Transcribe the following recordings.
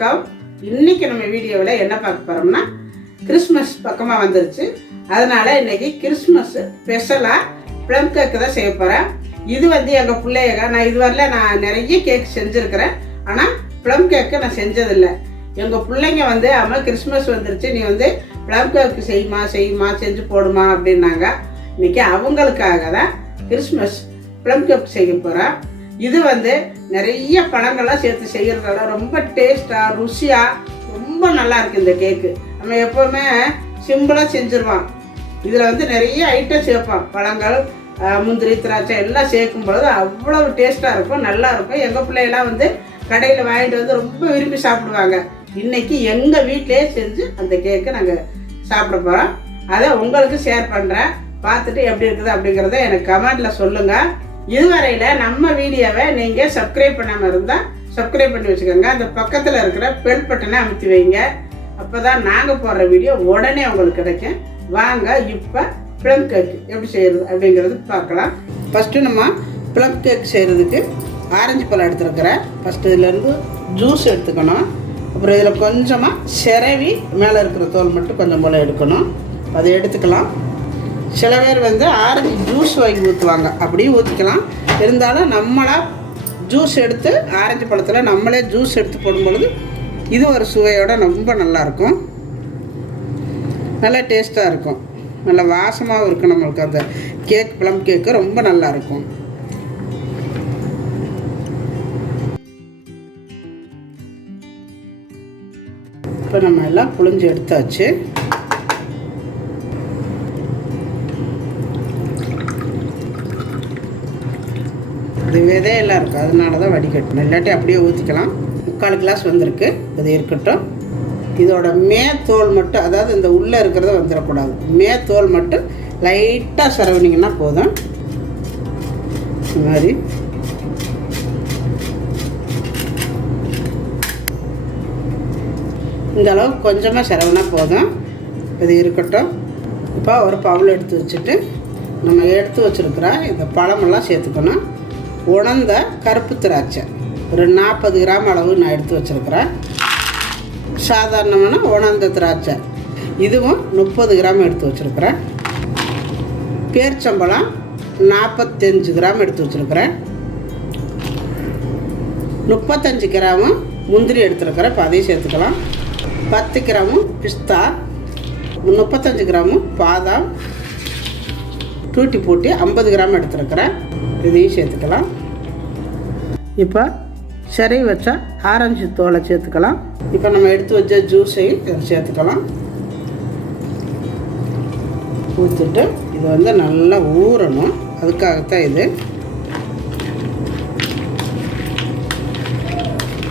வணக்கம். இன்னைக்கு நம்ம வீடியோவில் என்ன பார்க்க போகிறோம்னா, கிறிஸ்மஸ் பக்கமாக வந்துருச்சு. அதனால் இன்றைக்கி கிறிஸ்மஸ் ஸ்பெஷலாக ப்ளம் கேக்கு தான் செய்ய போகிறேன். இது எங்கள் பிள்ளைங்க, நான் இதுவரையில் நான் நிறைய கேக் செஞ்சுருக்கிறேன், ஆனால் ப்ளம் கேக்கு நான் செஞ்சதில்லை. எங்கள் பிள்ளைங்க அம்மா கிறிஸ்மஸ் வந்துருச்சு, நீ ப்ளம் கேக்கு செய்யுமா செஞ்சு போடுமா அப்படின்னாங்க. இன்றைக்கி அவங்களுக்காக தான் கிறிஸ்மஸ் ப்ளம் கேக் செய்ய போகிறேன். இது நிறைய பழங்கள்லாம் சேர்த்து செய்கிறதால ரொம்ப டேஸ்ட்டாக ருசியாக ரொம்ப நல்லா இருக்குது இந்த கேக்கு. நம்ம எப்போவுமே சிம்பிளாக செஞ்சுருவோம். இதில் நிறைய ஐட்டம் சேர்ப்போம், பழங்கள், முந்திரி, திராட்சை எல்லாம் சேர்க்கும் பொழுது அவ்வளோ டேஸ்ட்டாக இருக்கும், நல்லா இருக்கும். எங்கள் பிள்ளைகளாம் கடையில் வாங்கிட்டு ரொம்ப விரும்பி சாப்பிடுவாங்க. இன்றைக்கி எங்கள் வீட்டிலே செஞ்சு அந்த கேக்கு நாங்கள் சாப்பிட போகிறோம். அதை உங்களுக்கு ஷேர் பண்ணுறேன். பார்த்துட்டு எப்படி இருக்குது அப்படிங்கிறத எனக்கு கமெண்டில் சொல்லுங்கள். இதுவரையில் நம்ம வீடியோவை நீங்கள் சப்ஸ்கிரைப் பண்ணாமல் இருந்தால் சப்ஸ்கிரைப் பண்ணி வச்சுக்கோங்க. அந்த பக்கத்தில் இருக்கிற பெல் பட்டனை அமுத்தி வைங்க. அப்போ தான் நாங்கள் போடுற வீடியோ உடனே உங்களுக்கு கிடைக்கும். வாங்க இப்போ ப்ளம் கேக் எப்படி செய்கிறது அப்படிங்கிறது பார்க்கலாம். ஃபஸ்ட்டு நம்ம ப்ளம் கேக் செய்கிறதுக்கு ஆரஞ்சு பழம் எடுத்துருக்கிறேன். ஃபஸ்ட்டு இதிலேருந்து ஜூஸ் எடுத்துக்கணும். அப்புறம் இதில் கொஞ்சமாக சிரவி மேலே இருக்கிற தோல் மட்டும் கொஞ்சம் போல் எடுக்கணும். அதை எடுத்துக்கலாம். சில பேர் ஆரஞ்சு ஜூஸ் வாங்கி ஊற்றுவாங்க, அப்படியும் ஊற்றிக்கலாம். இருந்தாலும் நம்மளாக ஜூஸ் எடுத்து ஆரஞ்சு பழத்தில் நம்மளே ஜூஸ் எடுத்து போடும் பொழுது இது ஒரு சுவையோட ரொம்ப நல்லாயிருக்கும், நல்லா டேஸ்ட்டாக இருக்கும், நல்லா வாசமாகவும் இருக்கும். நம்மளுக்கு அந்த கேக் ப்ளம் கேக்கு ரொம்ப நல்லாயிருக்கும். இப்போ நம்ம எல்லாம் புழிஞ்சு எடுத்தாச்சு. இது விதையெல்லாம் இருக்குது, அதனால தான் வடிகட்டணும், இல்லாட்டி அப்படியே ஊற்றிக்கலாம். 3/4 கிளாஸ் வந்திருக்கு, இது இருக்கட்டும். இதோட மேத்தோல் மட்டும், அதாவது இந்த உள்ளே இருக்கிறத வந்துடக்கூடாது, மேத்தோல் மட்டும் லைட்டாக சரவணிங்கன்னா போதும். இந்த மாதிரி இந்த அளவுக்கு கொஞ்சமாக சரவணா போதும். இது இருக்கட்டும். இப்போ ஒரு பவுல் எடுத்து வச்சுட்டு நம்ம எடுத்து வச்சுருக்கிற இந்த பழமெல்லாம் சேர்த்துக்கணும். உணர்ந்த கருப்பு திராட்சை ஒரு 40 கிராம் அளவு நான் எடுத்து வச்சுருக்கிறேன். சாதாரணமான உணர்ந்த திராட்சை இதுவும் 30 கிராம் எடுத்து வச்சுருக்கிறேன். பேரிச்சம்பழம் 45 கிராம் எடுத்து வச்சுருக்கிறேன். 35 கிராமு முந்திரி எடுத்துருக்கிறேன், இப்போ அதையும் சேர்த்துக்கலாம். 10 கிராமு பிஸ்தா, 35 கிராமு பாதாம், டூட்டி போட்டு 50 கிராம் எடுத்துருக்கிறேன், இதையும் சேர்த்துக்கலாம். இப்போ சரி வச்சா ஆரஞ்சு தோலை சேர்த்துக்கலாம். இப்போ நம்ம எடுத்து வச்ச ஜூஸையும் இதில் சேர்த்துக்கலாம். ஊற்றிட்டு இது நல்லா ஊறணும், அதுக்காகத்தான் இது.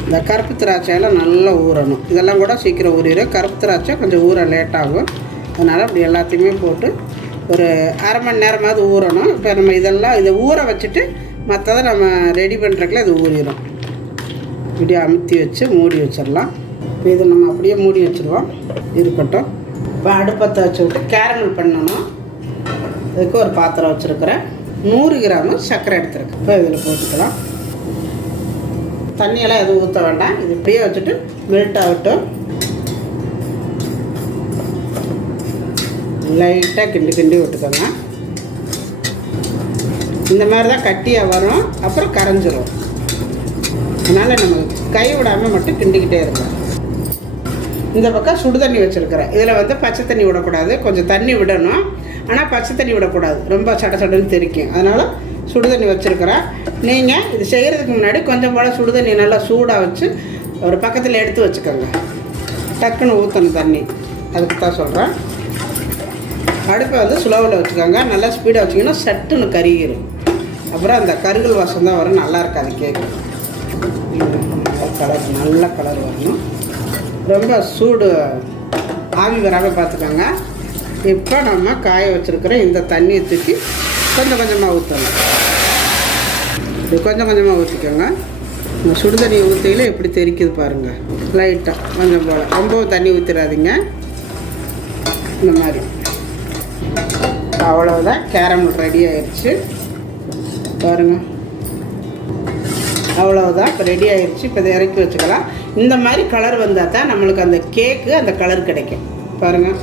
இந்த கருப்பு திராட்சையெல்லாம் நல்லா ஊறணும். இதெல்லாம் கூட சீக்கிரம் ஊறிடும், கருப்பு திராட்சை கொஞ்சம் ஊற லேட்டாகும். அதனால் அப்படி எல்லாத்தையுமே போட்டு ஒரு அரை மணி நேரமாவது ஊறணும். இப்போ நம்ம இதை ஊற வச்சுட்டு மற்றதை நம்ம ரெடி பண்ணுறதுக்குள்ள இது ஊறிடும். இப்படியே அமுத்தி வச்சு மூடி வச்சிடலாம். இப்போ இதை நம்ம அப்படியே மூடி வச்சுருவோம், இருக்கட்டும். இப்போ அடுப்பத்தை வச்சு விட்டு கேரமல் பண்ணணும். அதுக்கு ஒரு பாத்திரம் வச்சுருக்கிறேன். 100 கிராமு சர்க்கரை எடுத்துருக்கேன். இப்போ இதில் போட்டுக்கலாம். தண்ணியெல்லாம் எதுவும் ஊற்ற வேண்டாம், இது இப்படியே வச்சுட்டு மெல்ட் ஆகட்டும். லைட்டாக கிண்டி விட்டுக்கோங்க. இந்த மாதிரி தான் கட்டியாக வரும், அப்புறம் கரைஞ்சிரும். அதனால் நம்ம கை விடாமல் மட்டும் கிண்டிக்கிட்டே இருக்கோம். இந்த பக்கம் சுடு தண்ணி வச்சுருக்கிறேன். இதில் பச்சை தண்ணி விடக்கூடாது, கொஞ்சம் தண்ணி விடணும். ஆனால் பச்சை தண்ணி விடக்கூடாது, ரொம்ப சடன்னு தெரிக்கும். அதனால் சுடு தண்ணி வச்சுருக்கிறேன். நீங்கள் இது செய்கிறதுக்கு முன்னாடி கொஞ்சம் போல் சுடு தண்ணி நல்லா சூடாக வச்சு ஒரு பக்கத்தில் எடுத்து வச்சுக்கோங்க. டக்குன்னு ஊற்றணும் தண்ணி, அதுக்கு தான் சொல்கிறேன். அடுப்பை ஸ்லோவில் வச்சுக்கோங்க. நல்லா ஸ்பீடாக வச்சிங்கன்னா சட்டுன்னு கருகிடும். அப்புறம் அந்த கருகல் வாசம் தான் வரும், நல்லா இருக்காது கேக்கு. நல்ல கலர் வரணும், ரொம்ப சூடு ஆவி வராமல் பார்த்துக்கோங்க. இப்போ நம்ம காய வச்சுருக்கிற இந்த தண்ணியை தூக்கி கொஞ்சம் கொஞ்சமாக ஊற்றணும். இது கொஞ்சம் கொஞ்சமாக ஊற்றிக்கோங்க. சுடு தண்ணி ஊற்றியில் எப்படி தெரிக்குது பாருங்கள், லைட்டாக கொஞ்சம் போல், ரொம்பவும் தண்ணி ஊற்றிடாதீங்க. இந்த மாதிரி அவ்வளோதான். கேரமல் ரெடி ஆயிடுச்சு பாருங்கள், அவ்வளோதான். இப்போ ரெடி ஆயிடுச்சு. இப்போ இதை இறக்கி வச்சுக்கலாம். இந்த மாதிரி கலர் வந்தால் தான் நம்மளுக்கு அந்த கேக்கு அந்த கலர் கிடைக்கும். பாருங்கள்,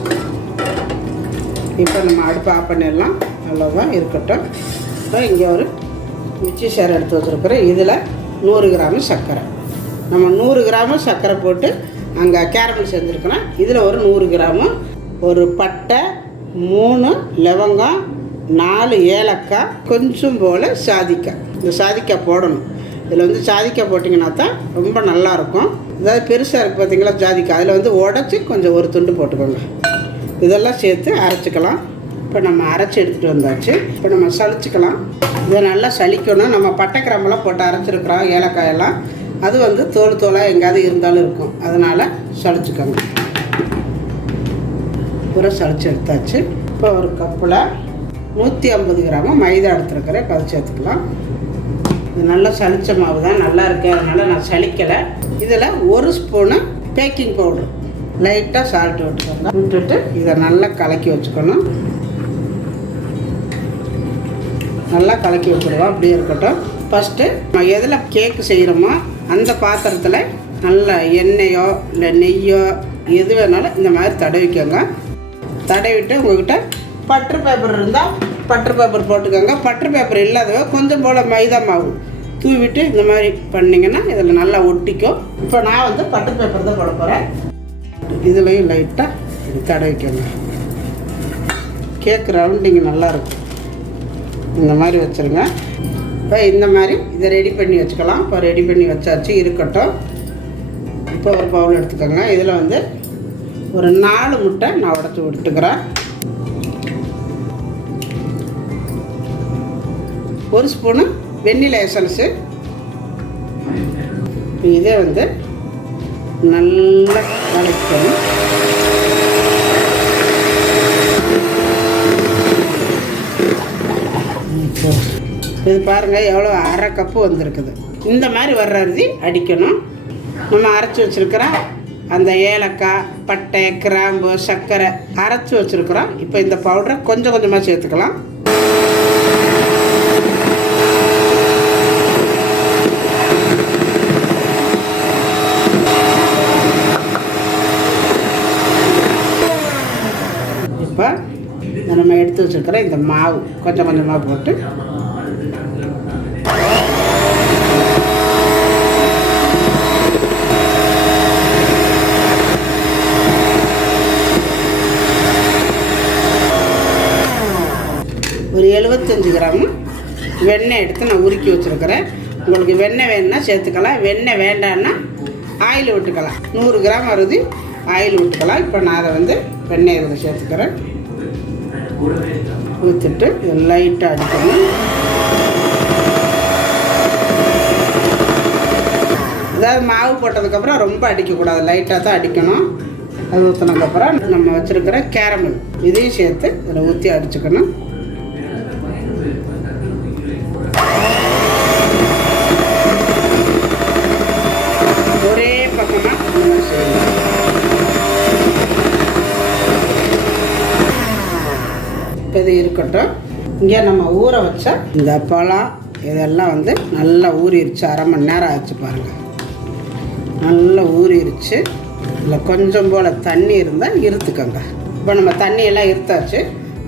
இப்போ நம்ம அடுப்பு ஆஃப் பண்ணிடலாம். அவ்வளோதான் இருக்கட்டும். இப்போ இங்கே ஒரு மிச்சி சேர் எடுத்து வச்சுருக்குறேன். இதில் 100 கிராம் சர்க்கரை. நம்ம 100 கிராமு சர்க்கரை போட்டு அங்கே கேரமல் செஞ்சுருக்கிறோம். இதில் ஒரு 100 கிராமு, ஒரு பட்டை, 3 லவங்கம், 4 ஏலக்காய், கொஞ்சம் போல் சாதிக்காய். இந்த சாதிக்காய் போடணும். இதில் வந்து சாதிக்காய் போட்டிங்கன்னா தான் ரொம்ப நல்லாயிருக்கும். அதாவது பெருசாக இருக்குது பார்த்திங்களா சாதிக்காய், அதில் வந்து உடச்சி கொஞ்சம் ஒரு துண்டு போட்டுக்கோங்க. இதெல்லாம் சேர்த்து அரைச்சிக்கலாம். இப்போ நம்ம அரைச்சி எடுத்துகிட்டு வந்தாச்சு. இப்போ நம்ம சளிச்சிக்கலாம். இதை நல்லா சளிக்கணும். நம்ம பட்டை கிராம்பெல்லாம் போட்டு அரைச்சிருக்கிறோம், ஏலக்காயெல்லாம். அது வந்து தோலாக எங்கேயாவது இருந்தாலும் இருக்கும். அதனால் சளிச்சிக்கோங்க. பூரா சளிச்சு எடுத்தாச்சு. இப்போ ஒரு கப்பில் 150 கிராமு மைதா எடுத்துருக்கிறேன். இப்போ அதை சேர்த்துக்கலாம். இது நல்லா சளிச்ச மாவு தான், நல்லா இருக்குது. அதனால் நான் சளிக்கலை. இதில் 1 ஸ்பூனு பேக்கிங் பவுட்ரு, லைட்டாக சால்ட்டு விட்டுட்டு இதை நல்லா கலக்கி வச்சுக்கணும். நல்லா கலக்கி வச்சுடுவோம். அப்படியே இருக்கட்டும். ஃபஸ்ட்டு நம்ம எதில் கேக்கு செய்கிறோமோ அந்த பாத்திரத்தில் நல்லா எண்ணெயோ இல்லை நெய்யோ எது வேணாலும் இந்த மாதிரி தடவிக்கோங்க. தடவிட்டு உங்கள்கிட்ட பட்டர் பேப்பர் இருந்தால் பட்டர் பேப்பர் போட்டுக்கோங்க. பட்டர் பேப்பர் இல்லாதவ கொஞ்சம் போல் மைதா மாவு தூவிட்டு இந்த மாதிரி பண்ணிங்கன்னா இதில் நல்லா ஒட்டிக்கும். இப்போ நான் வந்து பட்டர் பேப்பர் தான் போட போகிறேன். இதுலேயும் லைட்டாக தடவிக்கோங்க. கேக் ரவுண்டிங் நல்லாயிருக்கும். இந்த மாதிரி வச்சுருங்க. இப்போ இந்த மாதிரி இதை ரெடி பண்ணி வச்சுக்கலாம். இப்போ ரெடி பண்ணி வச்சாச்சு, இருக்கட்டும். இப்போ ஒரு பவுல் எடுத்துக்கோங்க. இதில் வந்து ஒரு 4 முட்டை நான் உடச்சி விட்டுக்கிறேன். 1 ஸ்பூனு வெண்ணிலா எசன்ஸு. இதை வந்து நல்லா கலக்கணும். இது பாருங்கள் எவ்வளோ 1/2 கப்பு வந்திருக்குது. இந்த மாதிரி வர்ற அரிசி அடிக்கணும். நம்ம அரைச்சி வச்சுருக்கிற அந்த ஏலக்காய், பட்டை, கிராம்பு, சர்க்கரை அரைச்சி வச்சுருக்குறோம். இப்போ இந்த பவுடரை கொஞ்சம் கொஞ்சமாக சேர்த்துக்கலாம். இப்போ நம்ம எடுத்து வச்சுருக்கிற இந்த மாவு கொஞ்சம் கொஞ்சமாக போட்டு ஒரு 75 கிராம் வெண்ணெய் எடுத்து நான் உருக்கி வச்சுருக்கிறேன். உங்களுக்கு வெண்ணெய் வேணுன்னா சேர்த்துக்கலாம், வெண்ணெய் வேண்டான்னா ஆயில் விட்டுக்கலாம். 100 கிராம் வருது, ஆயில் விட்டுக்கலாம். இப்போ நான் அதை வந்து வெண்ணெய் இதில் சேர்த்துக்கிறேன். ஊற்றிட்டு இதை லைட்டாக அடிக்கணும். அதாவது மாவு போட்டதுக்கப்புறம் ரொம்ப அடிக்கக்கூடாது, லைட்டாக தான் அடிக்கணும். அது ஊற்றினதுக்கப்புறம் நம்ம வச்சுருக்கிற கேரமல் இதையும் சேர்த்து இதில் ஊற்றி அடிச்சுக்கணும். ஒரே பக்கமாக செய்யணும். இப்போ இது இருக்கட்டும். இங்கே நம்ம ஊற வச்ச இந்த பழம் இதெல்லாம் வந்து நல்லா ஊறிடுச்சு. 1/2 மணி நேரம் ஆச்சு பாருங்கள். நல்லா ஊறிடுச்சு. இதில் கொஞ்சம் போல் தண்ணி இருந்தால் இருத்துக்கோங்க. இப்போ நம்ம தண்ணியெல்லாம் இருத்தாச்சு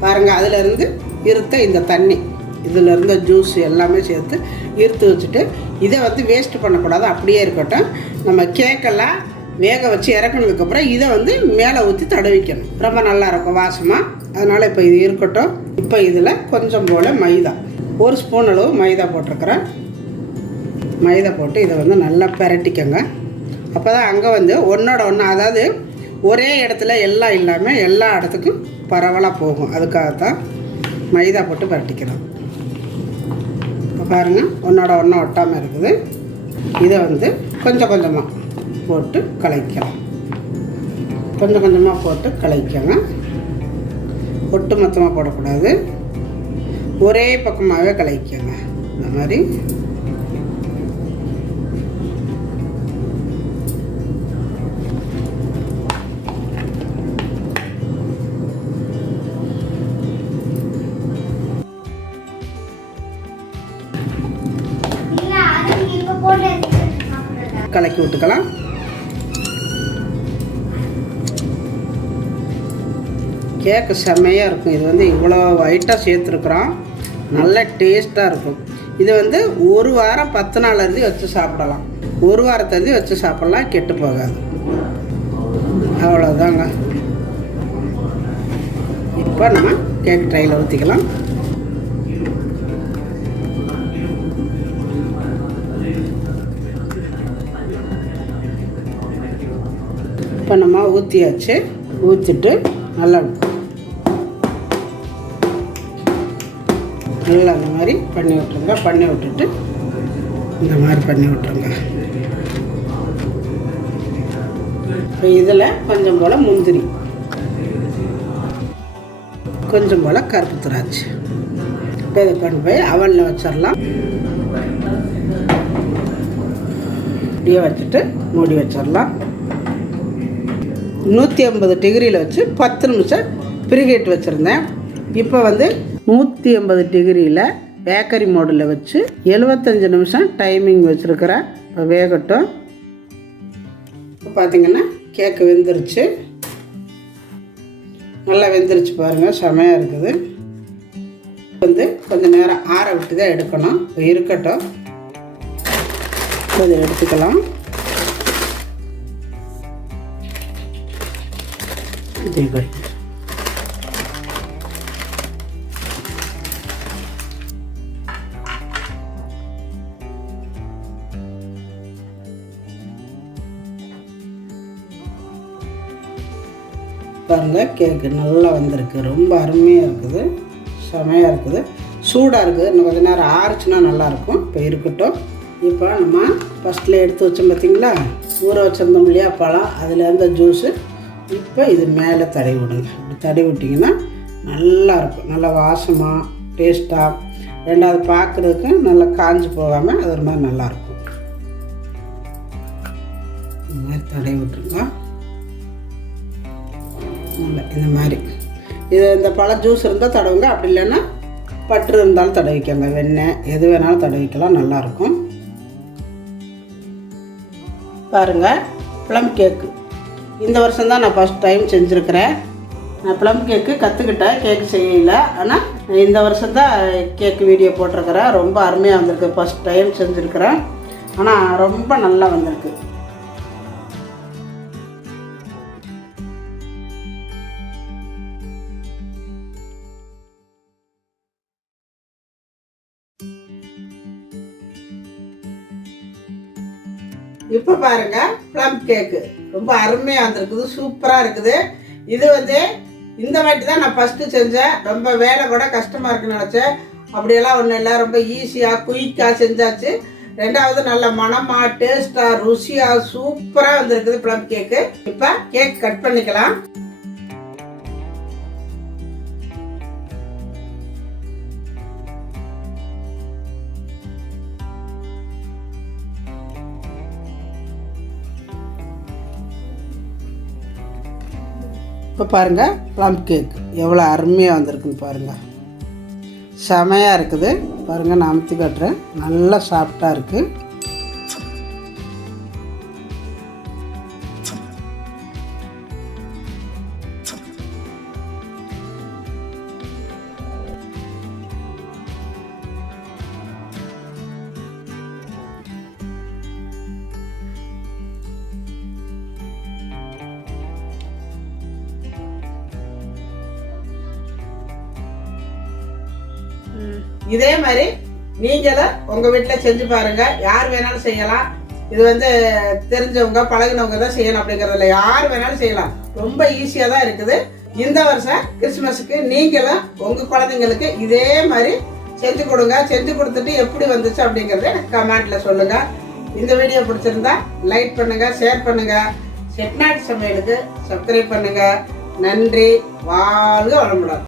பாருங்கள். அதிலேருந்து இருத்த இந்த தண்ணி, இதில் இருந்த ஜூஸ் எல்லாமே சேர்த்து இருத்து வச்சுட்டு இதை வந்து வேஸ்ட்டு பண்ணக்கூடாது, அப்படியே இருக்கட்டும். நம்ம கேக்கெல்லாம் வேக வச்சு இறக்குனதுக்கப்புறம் இதை வந்து மேலே ஊற்றி தடவிக்கணும். ரொம்ப நல்லாயிருக்கும் வாசமாக. அதனால் இப்போ இது இருக்கட்டும். இப்போ இதில் கொஞ்சம் போல் மைதா, 1 ஸ்பூன் அளவு மைதா போட்டிருக்கிறேன். மைதா போட்டு இதை வந்து நல்லா பிரட்டிக்கங்க. அப்போ தான் அங்கே வந்து ஒன்றோட ஒன்று, அதாவது ஒரே இடத்துல எல்லாம் இல்லாமல் எல்லா இடத்துக்கும் பரவலாக போகும். அதுக்காகத்தான் மைதா போட்டு பிரட்டிக்கிறோம். இப்போ பாருங்கள் ஒன்றோட ஒன்றா ஒட்டாமல் இருக்குது. இதை வந்து கொஞ்சம் கொஞ்சமாக போட்டு கலக்கலாம். கொஞ்சம் கொஞ்சமாக போட்டு கலக்கங்க. ஒட்டு மொத்தமாக போடக்கூடாது, ஒரே பக்கமாகவே கலக்கங்க. இந்த மாதிரி கலக்கி விட்டுக்கலாம். கேக்கு செம்மையாக இருக்கும். இது வந்து இவ்வளோ ஒயிட்டாக சேர்த்துருக்குறோம், நல்ல டேஸ்ட்டாக இருக்கும். இது வந்து 1 வாரம் 10 நாள் இருந்து வச்சு சாப்பிடலாம். 1 வாரத்துலேருந்து வச்சு சாப்பிட்லாம், கெட்டு போகாது. அவ்வளோதாங்க. இப்போ நம்ம கேக் ட்ரையில் ஊற்றிக்கலாம். இப்போ நம்ம ஊற்றியாச்சு. ஊற்றிட்டு நல்லா அந்த மாதிரி பண்ணி விட்ருங்க. பண்ணி விட்டுட்டு இந்த மாதிரி பண்ணி விட்ருங்க. இப்போ இதில் கொஞ்சம் போல் முந்திரி, கொஞ்சம் போல் கருப்பு திராட்சை. இப்போ இதை கொண்டு போய் அவனில் வச்சிடலாம். இப்படியே வச்சுட்டு மூடி வச்சிடலாம். 150 டிகிரியில் வச்சு 10 நிமிஷம் ப்ரீஹீட் வச்சுருந்தேன். இப்போ வந்து 180 டிகிரியில் பேக்கரி மோடில் வச்சு 75 நிமிஷம் டைமிங் வச்சுருக்கிறேன். இப்போ வேகட்டும். இப்போ பார்த்திங்கன்னா கேக்கு வெந்துருச்சு, நல்லா வெந்துருச்சு பாருங்கள், செமையாக இருக்குது. வந்து கொஞ்சம் நேரம் ஆற விட்டு தான் எடுக்கணும். இப்போ இருக்கட்டும், கொஞ்சம் எடுத்துக்கலாம். பாருங்க, கேக்கு நல்லா வந்திருக்கு, ரொம்ப அருமையாக இருக்குது, செமையாக இருக்குது, சூடாக இருக்குது. இன்னும் கொஞ்சம் நேரம் ஆறுச்சுன்னா நல்லாயிருக்கும். இப்போ இருக்கட்டும். இப்போ நம்ம ஃபஸ்ட்டில் எடுத்து வச்சோம் பார்த்திங்களா, ஊற வச்சுருந்தோம் இல்லையா பழம், அதில் இருந்த ஜூஸு இப்போ இது மேலே தடவி விடுங்க. இப்படி தடவி விட்டிங்கன்னா நல்லாயிருக்கும், நல்லா வாசமாக டேஸ்ட்டாக. ரெண்டாவது பார்க்குறதுக்கு நல்லா காஞ்சி போகாமல் அது ஒரு மாதிரி நல்லாயிருக்கும். இந்த மாதிரி தடவி விட்டுருங்க. நல்லா இந்த மாதிரி இது இந்த பழ ஜூஸ் இருந்தால் தடவுங்க, அப்படி இல்லைன்னா பட்டர் இருந்தாலும் தடவிக்கங்க, வெண்ணெய் எது வேணாலும் தடவிக்கலாம், நல்லாயிருக்கும். பாருங்கள், ப்ளம் கேக்கு இந்த வருஷம் தான் நான் ஃபஸ்ட் டைம் செஞ்சுருக்கிறேன். நான் ப்ளம் கேக்கு கற்றுக்கிட்டேன், கேக்கு செய்யலை. ஆனால் இந்த வருஷம் தான் கேக்கு வீடியோ போட்டிருக்கிறேன். ரொம்ப அருமையாக வந்திருக்கு, ஃபஸ்ட் டைம் செஞ்சுருக்கிறேன். ஆனால் ரொம்ப நல்லா வந்திருக்கு. இப்போ பாருங்க, ப்ளம் கேக்கு ரொம்ப அருமையாக வந்திருக்குது, சூப்பராக இருக்குது. இது வந்து இந்த வாட்டி தான் நான் ஃபஸ்ட்டு செஞ்சேன். ரொம்ப வேலை கூட கஷ்டமாக இருக்குன்னு நினச்சேன். அப்படியெல்லாம் ஒன்றும் இல்லை, ரொம்ப ஈஸியாக குயிக்காக செஞ்சாச்சு. ரெண்டாவது நல்ல மனமாக டேஸ்ட்டாக ருசியாக சூப்பராக வந்திருக்குது ப்ளம் கேக்கு. இப்போ கேக் கட் பண்ணிக்கலாம். இப்போ பாருங்கள், ப்ளம் கேக் எவ்வளோ அருமையாக வந்திருக்குன்னு பாருங்கள், செமையாக இருக்குது. பாருங்கள், நான் அமுத்தி காட்டுறேன், நல்லா சாஃப்டாக இருக்குது. இதே மாதிரி நீங்களும் உங்கள் வீட்டில் செஞ்சு பாருங்கள். யார் வேணாலும் செய்யலாம். இது வந்து தெரிஞ்சவங்க பழகினவங்க தான் செய்யணும் அப்படிங்கிறதுல யார் வேணாலும் செய்யலாம். ரொம்ப ஈஸியாக தான் இருக்குது. இந்த வருஷம் கிறிஸ்மஸுக்கு நீங்களும் உங்கள் குழந்தைங்களுக்கு இதே மாதிரி செஞ்சு கொடுங்க. செஞ்சு கொடுத்துட்டு எப்படி வந்துச்சு அப்படிங்கிறத எனக்கு கமெண்ட்டில் சொல்லுங்கள். இந்த வீடியோ பிடிச்சிருந்தா லைக் பண்ணுங்கள், ஷேர் பண்ணுங்கள். செட்டிநாடு சமையலுக்கு சப்ஸ்கிரைப் பண்ணுங்கள். நன்றி. வாழ்க வளமுடன்.